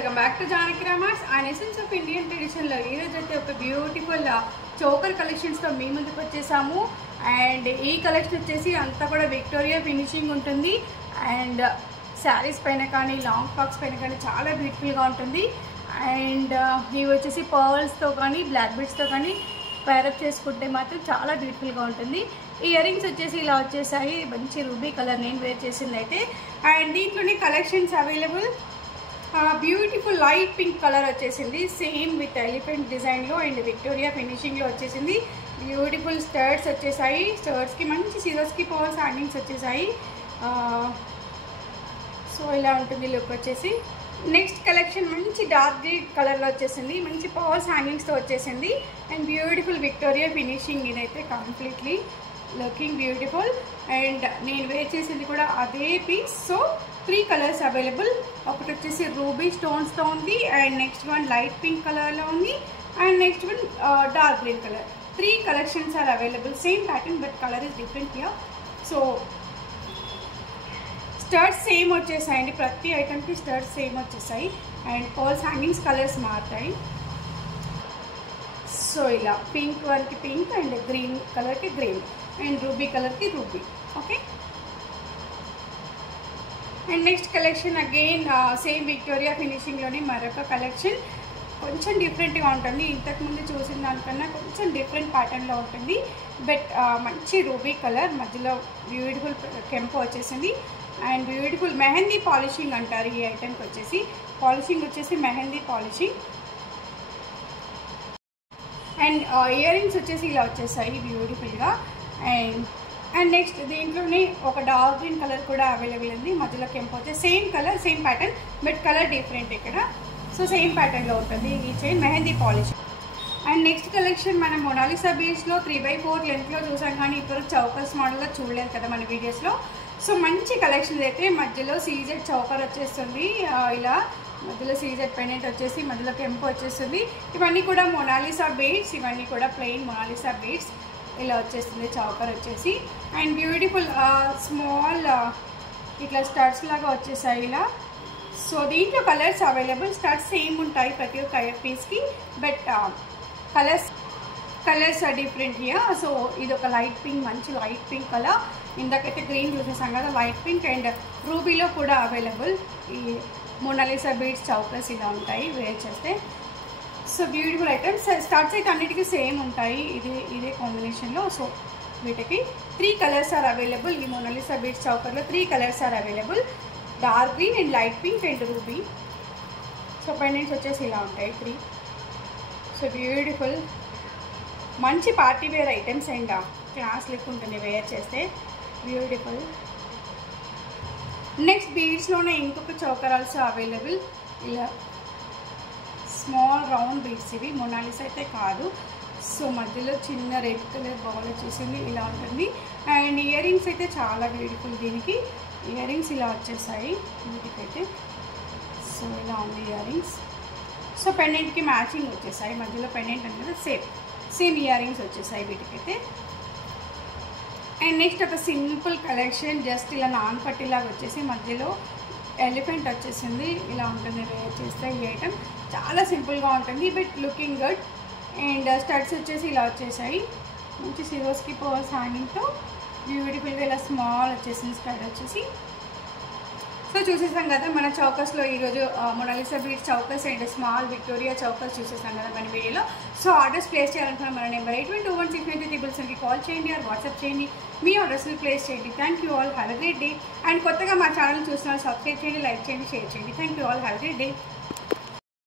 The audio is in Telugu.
Welcome back to Janaki Rama's and essence of Indian ట్రెడిషన్లో ఈరోజు అయితే ఒక బ్యూటిఫుల్ చోకర్ కలెక్షన్స్తో మీ ముందుకు వచ్చేసాము. అండ్ ఈ కలెక్షన్ వచ్చేసి అంతా కూడా విక్టోరియా ఫినిషింగ్ ఉంటుంది. అండ్ శారీస్ పైన కానీ లాంగ్ ఫ్రాక్స్ పైన కానీ చాలా బ్యూటిఫుల్గా ఉంటుంది. అండ్ ఇవి వచ్చేసి పర్ల్స్తో కానీ బ్లాక్ బీడ్స్తో కానీ పేరప్ చేసుకుంటే మాత్రం చాలా బ్యూటిఫుల్గా ఉంటుంది. ఇయర్ రింగ్స్ వచ్చేసి ఇలా వచ్చేసాయి, మంచి రూబీ కలర్ నేను వేర్ చేసింది అయితే. అండ్ దీంట్లోనే collections available. Beautiful light pink colour వచ్చేసింది, సేమ్ విత్ ఎలిఫెంట్ డిజైన్లో అండ్ విక్టోరియా ఫినిషింగ్లో వచ్చేసింది. బ్యూటిఫుల్ స్టర్ట్స్ వచ్చేసాయి, స్టర్ట్స్కి మంచి సిరోస్కి పర్ల్స్ హ్యాంగింగ్స్ వచ్చేసాయి. సో ఇలా ఉంటుంది లుక్ వచ్చేసి. నెక్స్ట్ కలెక్షన్ మంచి డార్క్ గ్రీన్ కలర్లో వచ్చేసింది, మంచి పర్ల్స్ హ్యాంగింగ్స్తో వచ్చేసింది. అండ్ బ్యూటిఫుల్ విక్టోరియా ఫినిషింగ్ ఇదైతే కంప్లీట్లీ లుకింగ్ బ్యూటిఫుల్. అండ్ నేను వేర్ చేసింది కూడా అదే పీస్. So 3 colours available. ఒకటి వచ్చేసి రూబీ స్టోన్స్తో ఉంది, and next one light pink కలర్లో ఉంది, and next one dark green colour. 3 collections are available, same pattern but colour is different here. So studs same వచ్చేసాయండి, ప్రతి ఐటమ్కి స్టర్ట్స్ సేమ్ వచ్చేసాయి. అండ్ పర్ల్స్ హ్యాంగింగ్స్ కలర్స్ మారుతాయి. సో ఇలా పింక్ వన్కి పింక్, అండ్ గ్రీన్ కలర్కి గ్రీన్, అండ్ రూబీ కలర్కి ruby. Okay. And next collection again same Victoria ఫినిషింగ్లోని మరొక కలెక్షన్. కొంచెం డిఫరెంట్గా ఉంటుంది, ఇంతకుముందు చూసిన దానికన్నా కొంచెం డిఫరెంట్ ప్యాటర్న్లో ఉంటుంది. బట్ మంచి రూబీ కలర్, మధ్యలో బ్యూటిఫుల్ కెంపు వచ్చేసింది. అండ్ బ్యూటిఫుల్ మెహందీ పాలిషింగ్ అంటారు ఈ ఐటెంకి వచ్చేసి. పాలిషింగ్ వచ్చేసి mehndi polishing. And ear rings వచ్చేసి ఇలా వచ్చేసాయి బ్యూటిఫుల్గా. అండ్ నెక్స్ట్ దీంట్లోనే ఒక డార్క్ గ్రీన్ కలర్ కూడా అవైలబుల్ ఉంది, మధ్యలో కెంపు వచ్చే same colour same pattern but colour different ఇక్కడ. సో సేమ్ ప్యాటర్న్లో ఉంటుంది ఈ chain, mehndi polish. And next collection మనం మొనాలిసా బీడ్స్లో 3x4 లెంత్లో చూసాం, కానీ ఇప్పుడు చౌకర్స్ మోడల్లో చూడలేదు కదా మన వీడియోస్లో. సో మంచి కలెక్షన్ అయితే మధ్యలో సీజెడ్ చౌకర్ వచ్చేస్తుంది, ఇలా మధ్యలో సీజెడ్ పెనెంట్ వచ్చేసి మధ్యలో కెంపు వచ్చేస్తుంది. ఇవన్నీ కూడా మొనాలిసా బీడ్స్, ఇవన్నీ కూడా ప్లెయిన్ మొనాలిసా బీడ్స్. ఇలా వచ్చేస్తుంది చౌకర్ వచ్చేసి. అండ్ బ్యూటిఫుల్ స్మాల్ ఇట్లా స్టడ్స్ లాగా వచ్చేసాయి ఇలా. సో దీంట్లో కలర్స్ అవైలబుల్, స్టడ్స్ సేమ్ ఉంటాయి ప్రతి ఒక్క పీస్కి, but colours are different here. So ఇది ఒక లైట్ పింక్, మంచి లైట్ పింక్ కలర్. ఇందాకైతే గ్రీన్ చూసేసాం కదా, లైట్ పింక్. అండ్ రూబీలో కూడా అవైలబుల్ ఈ మొనాలిసా బీడ్స్ చౌకర్స్ ఇలా ఉంటాయి వేర్ చేస్తే. So beautiful items. స్టడ్స్ అయితే అన్నిటికీ సేమ్ ఉంటాయి, ఇదే కాంబినేషన్లో. సో వీటికి 3 కలర్స్ ఆర్ అవైలబుల్. ఈ మొనాలిసా బీడ్స్ చౌకర్లో 3 colours are available, dark green and light pink and ruby. So pendants వచ్చేసి ఇలా ఉంటాయి 3. సో బ్యూటిఫుల్ మంచి party wear items and class look ఉంటుంది వేర్ చేస్తే, బ్యూటిఫుల్. నెక్స్ట్ బీడ్స్లోనే ఇంకొక చౌకర్ ఆల్సో అవైలబుల్, ఇలా స్మాల్ రౌండ్ బీడ్స్. ఇవి మొనాలిసా అయితే కాదు. సో మధ్యలో చిన్న రెడ్ కలర్ బాల్ వచ్చేసింది, ఇలా ఉంటుంది. అండ్ ఇయర్ రింగ్స్ అయితే చాలా బ్యూటిఫుల్, దీనికి ఇయర్ రింగ్స్ ఇలా వచ్చేసాయి వీటికైతే. సో ఇలా ఉంది ఇయర్ రింగ్స్. సో పెండెంట్కి మ్యాచింగ్ వచ్చేసాయి, మధ్యలో పెండెంట్ అనేది సేమ్ ఇయర్ రింగ్స్ వచ్చేసాయి వీటికైతే. అండ్ నెక్స్ట్ ఒక సింపుల్ కలెక్షన్, జస్ట్ ఇలా నాన్ పట్టిలాగా వచ్చేసి మధ్యలో ఎలిఫెంట్ వచ్చేసింది, ఇలా ఉంటుంది వేర్ చేస్తే. ఈ ఐటమ్ చాలా సింపుల్గా ఉంటుంది but looking good. And studs వచ్చేసి ఇలా వచ్చేసాయి, మంచి సిరోస్కి పర్ల్స్ హ్యాంగింగ్తో బ్యూటిఫుల్గా ఇలా స్మాల్ వచ్చేసింది స్టడ్ వచ్చేసి. సో చూసేసాం కదా మన చౌకర్స్లో ఈరోజు Mona Lisa beads chokers and small Victoria chokers చూసేసాం కదా మన వీడియోలో. సో ఆర్డర్స్ ప్లేస్ చేయాలనుకున్న మన నెంబర్ 82216933 కాల్ చేయండి, ఆర్ వాట్సాప్ చేయండి, మీ ఆర్డర్స్ని ప్లేస్ చేయండి. Thank you all, have a great day. And కొత్తగా మా ఛానల్ చూస్తున్నారు, సబ్స్క్రైబ్ చేయండి, లైక్ చేయండి, షేర్ చేయండి. Thank you all, have a great day.